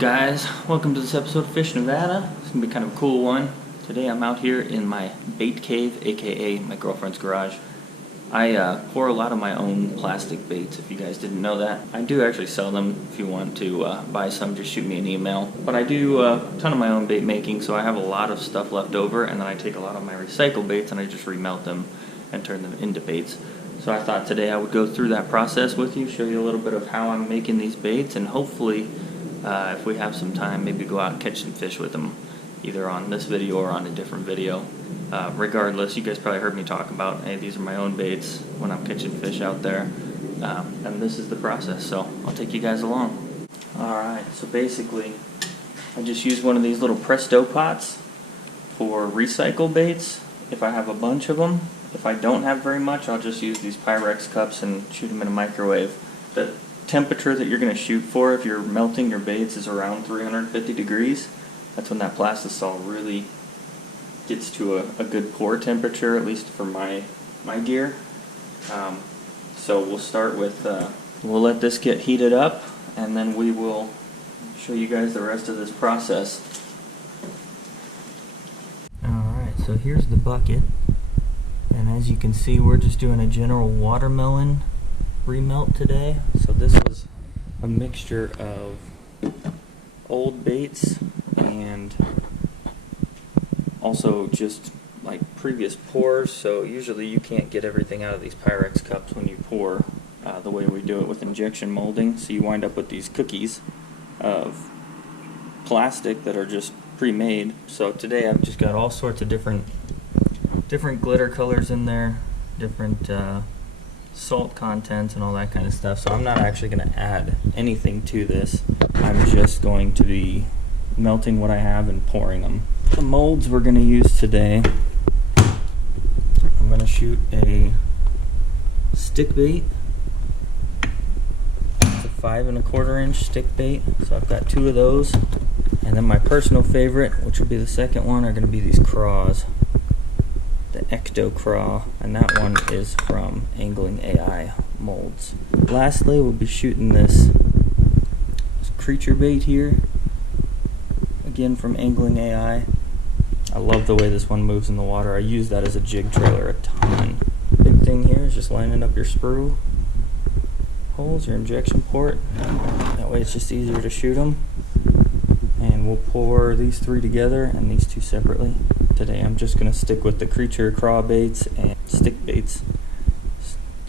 guys? Welcome to this episode of FishNevada. It's going to be kind of a cool one. Today I'm out here in my bait cave, aka my girlfriend's garage. I pour a lot of my own plastic baits, if you guys didn't know that. I do actually sell them. If you want to buy some, just shoot me an email. But I do a ton of my own bait making, so I have a lot of stuff left over, and then I take a lot of my recycled baits and I just remelt them and turn them into baits. So I thought today I would go through that process with you, show you a little bit of how I'm making these baits, and hopefully if we have some time, maybe go out and catch some fish with them, either on this video or on a different video. Regardless, you guys probably heard me talk about, hey, these are my own baits when I'm catching fish out there, and this is the process, so I'll take you guys along. Alright, so basically I just use one of these little Presto pots for recycle baits if I have a bunch of them. If I don't have very much, I'll just use these Pyrex cups and shoot them in a microwave. The temperature that you're going to shoot for if you're melting your baits is around 350 degrees. That's when that plastisol really gets to a good pour temperature, at least for my gear. So we'll start with, we'll let this get heated up, and then we will show you guys the rest of this process. Alright, so here's the bucket. And as you can see, we're just doing a general watermelon remelt today. So this was a mixture of old baits and also just like previous pours. So usually you can't get everything out of these Pyrex cups when you pour the way we do it with injection molding. So you wind up with these cookies of plastic that are just pre-made. So today I've just got all sorts of different glitter colors in there, different salt content and all that kind of stuff. So I'm not actually going to add anything to this. I'm just going to be melting what I have and pouring them. The molds we're going to use today, I'm going to shoot a stick bait. It's a 5 1/4 inch stick bait. So I've got 2 of those. And then my personal favorite, which will be the second one, are going to be these craws. The Ecto Craw, and that one is from Angling AI molds. Lastly, we'll be shooting this creature bait here, again from Angling AI. I love the way this one moves in the water. I use that as a jig trailer a ton. Big thing here is just lining up your sprue holes, your injection port. That way it's just easier to shoot them. And we'll pour these 3 together and these 2 separately. Today I'm just going to stick with the creature craw baits and stick baits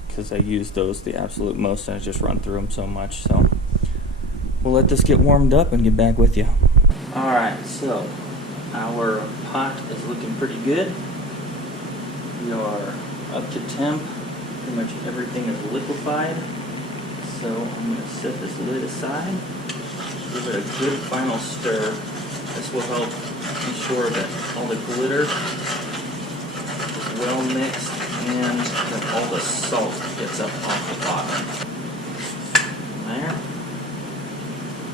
because I use those the absolute most and I just run through them so much. So we'll let this get warmed up and get back with you. Alright, so our pot is looking pretty good. We are up to temp. Pretty much everything is liquefied. So I'm going to set this lid aside. Give it a good final stir. This will help ensure that all the glitter is well mixed and that all the salt gets up off the bottom. There.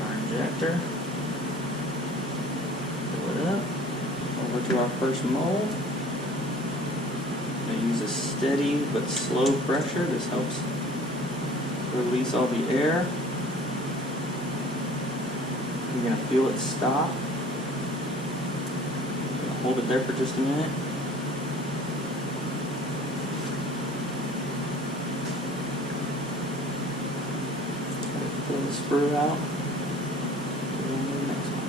Our injector. Fill it up. Over to our first mold. I'm going to use a steady but slow pressure. This helps release all the air. You're going to feel it stop. Hold it there for just a minute. Pull the sprue out. Put it on to the next one.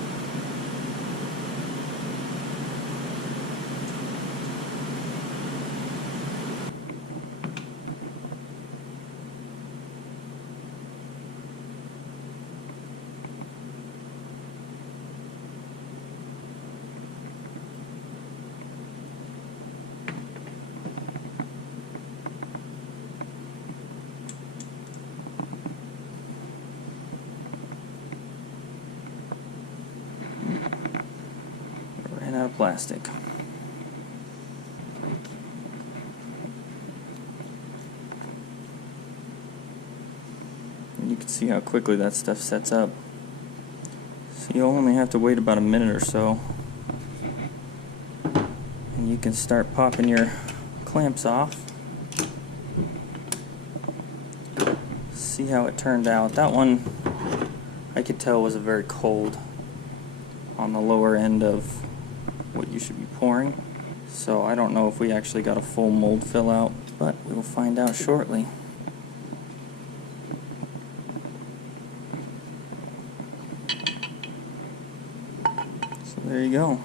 Out of plastic. And you can see how quickly that stuff sets up. So you'll only have to wait about a minute or so, and you can start popping your clamps off. See how it turned out. That one I could tell was a very cold, on the lower end of what you should be pouring. So I don't know if we actually got a full mold fill out, but we will find out shortly. So there you go.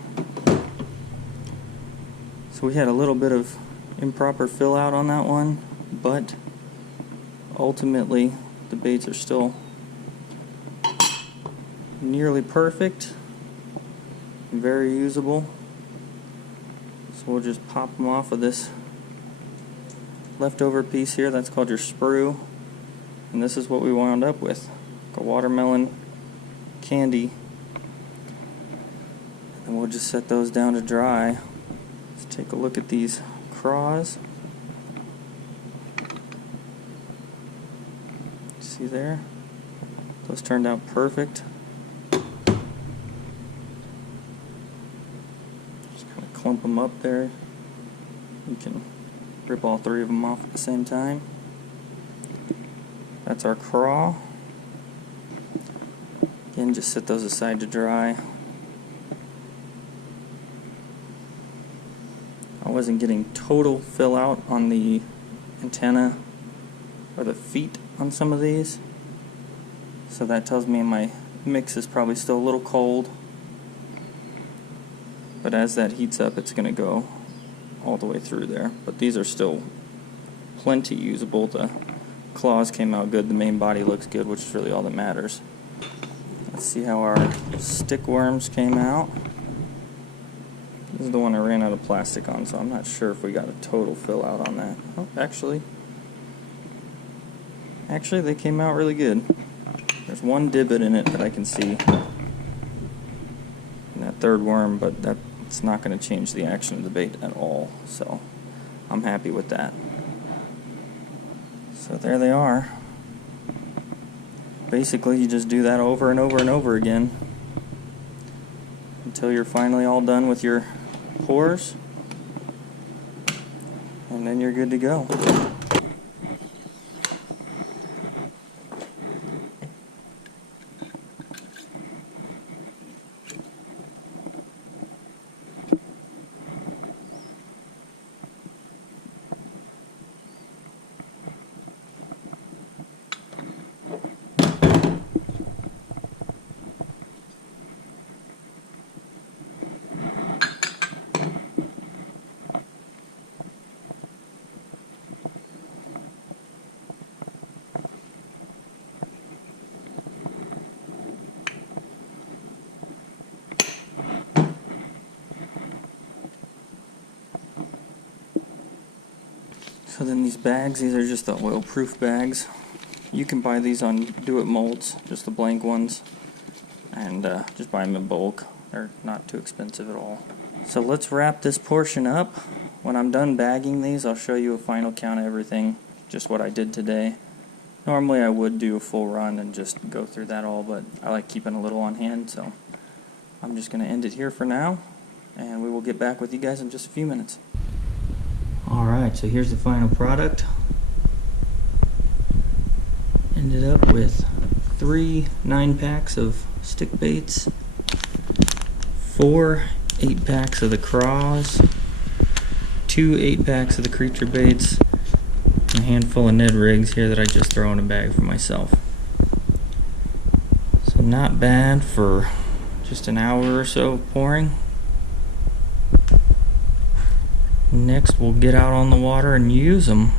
So we had a little bit of improper fill out on that one, but ultimately the baits are still nearly perfect, very usable. So we'll just pop them off of this leftover piece here. That's called your sprue, and this is what we wound up with, a watermelon candy. And we'll just set those down to dry. Let's take a look at these craws. See there? Those turned out perfect. Just kind of clump them up there. You can rip all three of them off at the same time. That's our craw. Again, just set those aside to dry. I wasn't getting total fill out on the antenna or the feet on some of these, so that tells me my mix is probably still a little cold, but as that heats up it's going to go all the way through there. But these are still plenty usable. The claws came out good, the main body looks good, which is really all that matters. Let's see how our stick worms came out. This is the one I ran out of plastic on, so I'm not sure if we got a total fill out on that. Oh, actually they came out really good. There's one divot in it that I can see in that third worm, but that's not going to change the action of the bait at all, so I'm happy with that. So there they are. Basically you just do that over and over and over again until you're finally all done with your pours, and then you're good to go. So then these bags, these are just the oil-proof bags. You can buy these on Do It Molds, just the blank ones, and just buy them in bulk. They're not too expensive at all. So let's wrap this portion up. When I'm done bagging these, I'll show you a final count of everything, just what I did today. Normally I would do a full run and just go through that all, but I like keeping a little on hand, so I'm just going to end it here for now, and we will get back with you guys in just a few minutes. Alright, so here's the final product. Ended up with 3 9-packs of stick baits, 4 8-packs of the craws, 2 8-packs of the creature baits, and a handful of Ned rigs here that I just throw in a bag for myself. So not bad for just an hour or so of pouring. Next we'll get out on the water and use them.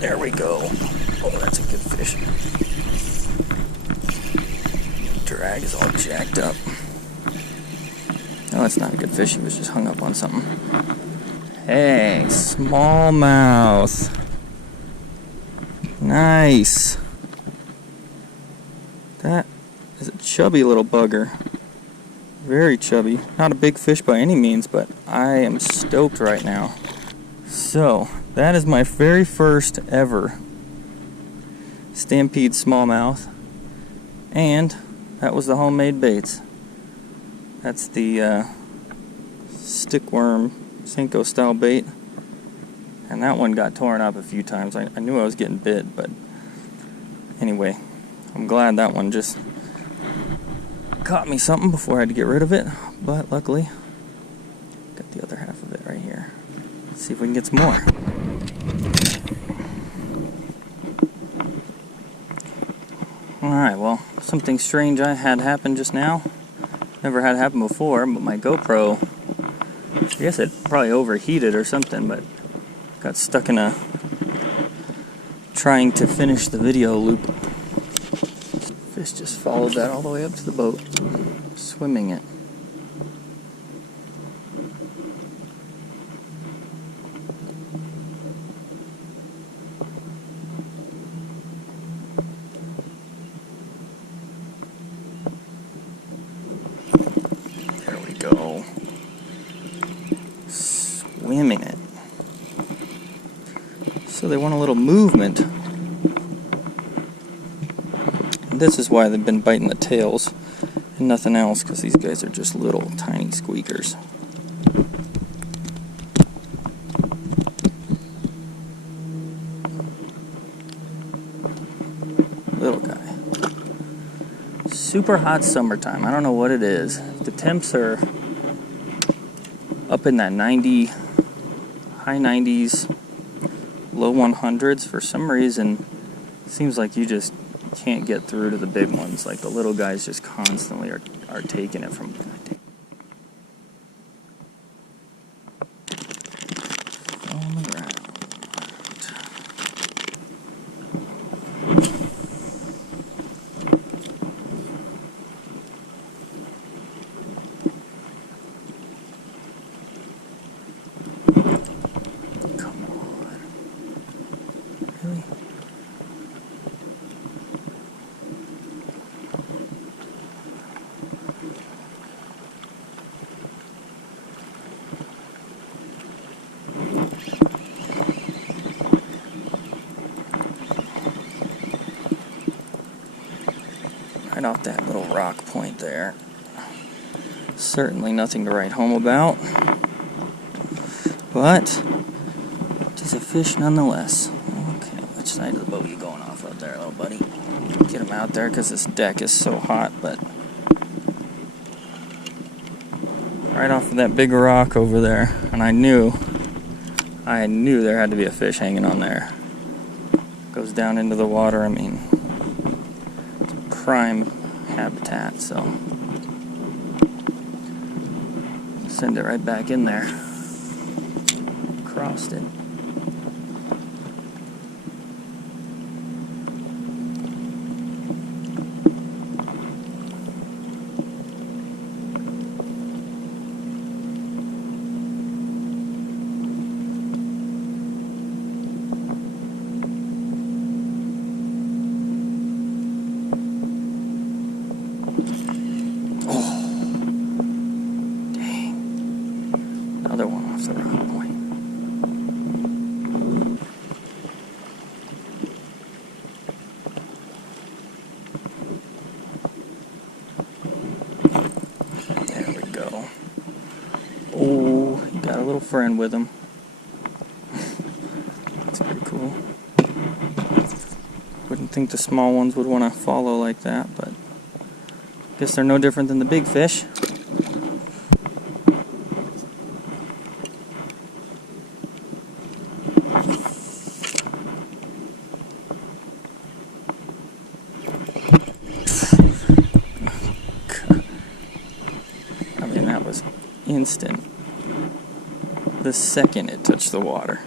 There we go. Oh, that's a good fish. drag is all jacked up. No, that's not a good fish. He was just hung up on something. Hey, smallmouth. Nice. That is a chubby little bugger. Very chubby. Not a big fish by any means, but I am stoked right now. So, that is my very first ever Stampede smallmouth. And that was the homemade baits. That's the stickworm Senko style bait. And that one got torn up a few times. I knew I was getting bit, but anyway, I'm glad that one just caught me something before I had to get rid of it. But luckily, got the other half of it right here. Let's see if we can get some more. Alright, well, something strange I had happen just now. Never had happen before, but my GoPro, I guess it probably overheated or something, but got stuck in a trying to finish the video loop. Fish just followed that all the way up to the boat, swimming it. There we go. Swimming it. So they want a little movement. And this is why they've been biting the tails and nothing else, because these guys are just little tiny squeakers. Little guy. Super hot summertime. I don't know what it is. The temps are up in that 90, high 90s, low 100s. For some reason, it seems like you just can't get through to the big ones. Like the little guys just constantly are taking it from on the ground. Come on. Really? Right off that little rock point there. Certainly nothing to write home about, but it is a fish nonetheless. Okay, which side of the boat are you going off of there, little buddy? Get him out there because this deck is so hot, but right off of that big rock over there, and I knew there had to be a fish hanging on there. Goes down into the water. I mean, it's prime habitat, so send it right back in there. Crossed it. Another one off the rock point. There we go. Oh, he got a little friend with him. That's pretty cool. Wouldn't think the small ones would want to follow like that, but I guess they're no different than the big fish. That was instant. The second it touched the water.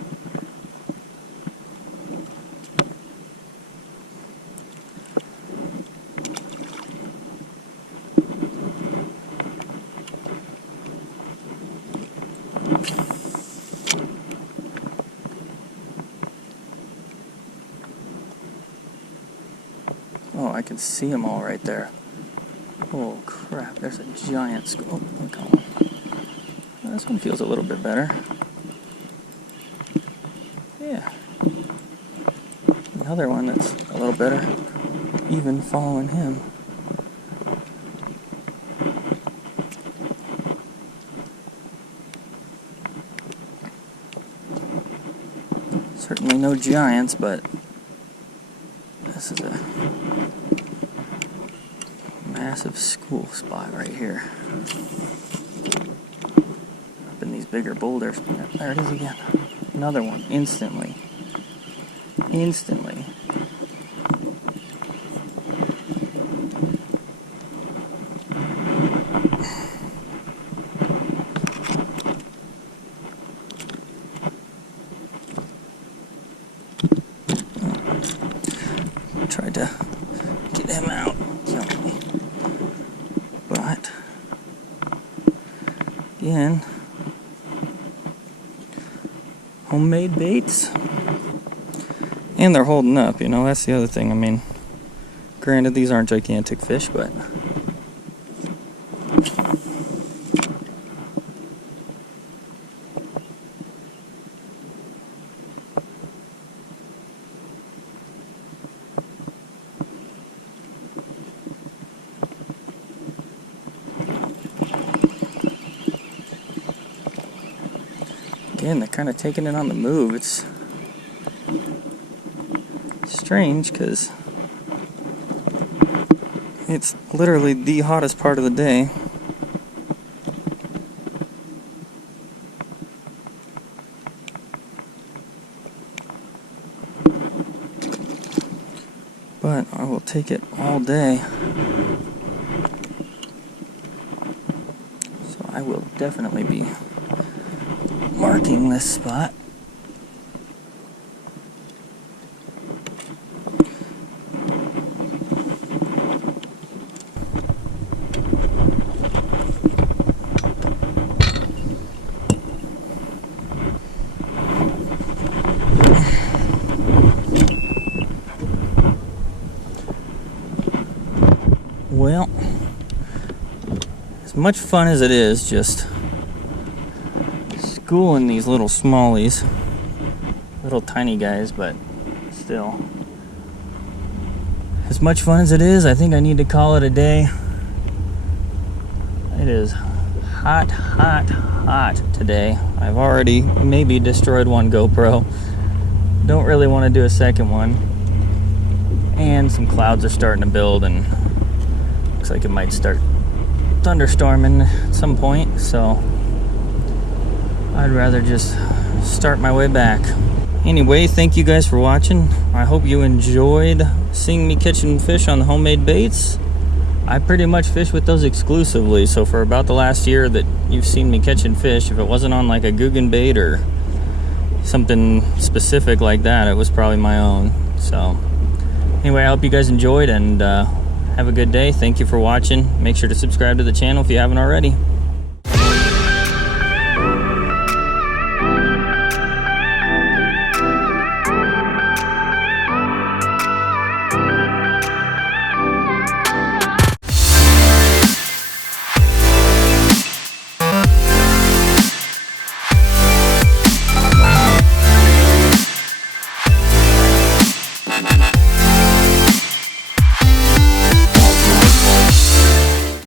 I can see them all right there. Oh crap, there's a giant school. Oh, look on. This one feels a little bit better. Yeah. Another one that's a little better, even following him. Certainly no giants, but this is a massive school spot right here. Up in these bigger boulders. There it is again. Another one, instantly. Instantly. Tried to get him out, killed me. But again, homemade baits, and they're holding up. You know, that's the other thing. I mean, granted, these aren't gigantic fish, but again, they're kind of taking it on the move. It's strange because it's literally the hottest part of the day. But I will take it all day. So I will definitely be marking this spot. Well, as much fun as it is just schooling these little smallies, little tiny guys, but still, as much fun as it is, I think I need to call it a day. It is hot, hot, hot today. I've already maybe destroyed one GoPro. Don't really want to do a second one. And some clouds are starting to build, and looks like it might start thunderstorming at some point, so I'd rather just start my way back. Anyway, thank you guys for watching. I hope you enjoyed seeing me catching fish on the homemade baits. I pretty much fish with those exclusively, so for about the last year that you've seen me catching fish, if it wasn't on like a Guggen bait or something specific like that, it was probably my own. So anyway, I hope you guys enjoyed, and have a good day. Thank you for watching. Make sure to subscribe to the channel if you haven't already.